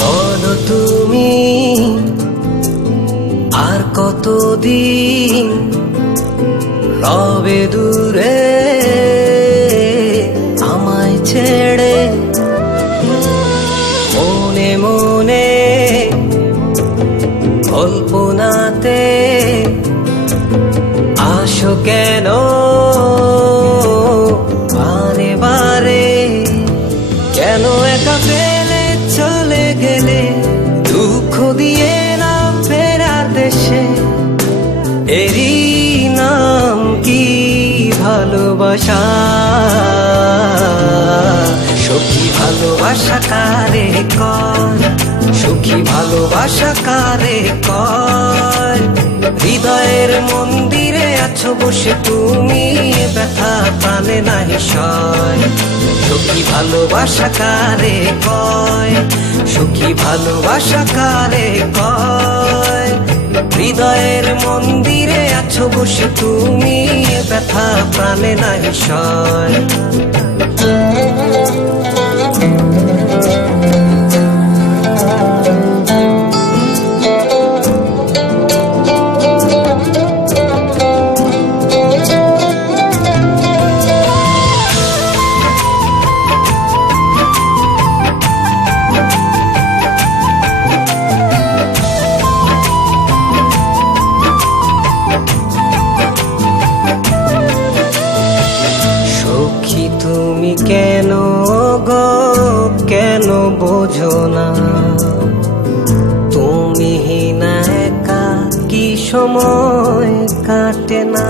বলো তুমি আর কতদিন রবে দূরে আমায় ছেড়ে, মনে মনে কল্পনাতে আসো কেন বারে বারে, কেন একা ফেলে চলে গেলে দুঃখ দিয়ে না ফেরার দেশে, এরই নাম কি ভালোবাসা? সখী ভালোবাসা কারে কয়, সখী ভালোবাসা কারে কয়? হৃদয়ের মন্দিরে আছো বসে তুমি, ব্যথা প্রাণে নাহি সয়। সখী ভালোবাসা কারে কয়, সখী ভালোবাসা কারে কয়? হৃদয়ের মন্দিরে আছো বসে তুমি, ব্যথা প্রাণে নাহি সয়। তুমি কেন গো কেন বোঝো না, তুমি না একা কি সময় কাটে না?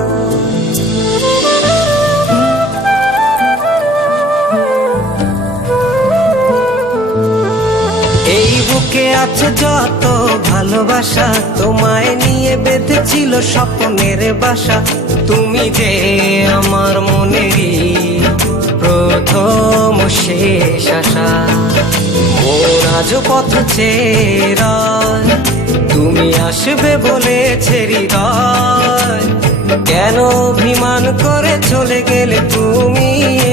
এই বুকে আছে যত ভালোবাসা, তোমায় নিয়ে বেঁধেছিল স্বপ্নের বাসা। তুমি যে আমার মনেরই প্রথম শেষ আশা, মোর আজ পথ চেরা, তুমি আসবে বলেছে হৃদয়। কেন অভিমান করে চলে গেলে তুমি,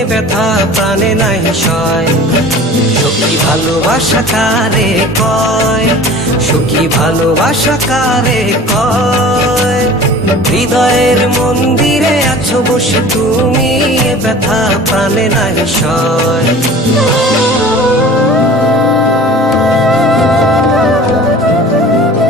ব্যথা প্রাণে নাহি সয়। সখী ভালোবাসা কারে কয়, সখী ভালোবাসা কারে কয়? হৃদয়ের মন্দিরে আছো বসে তুমি, ব্যথা প্রাণে নাহি সয়।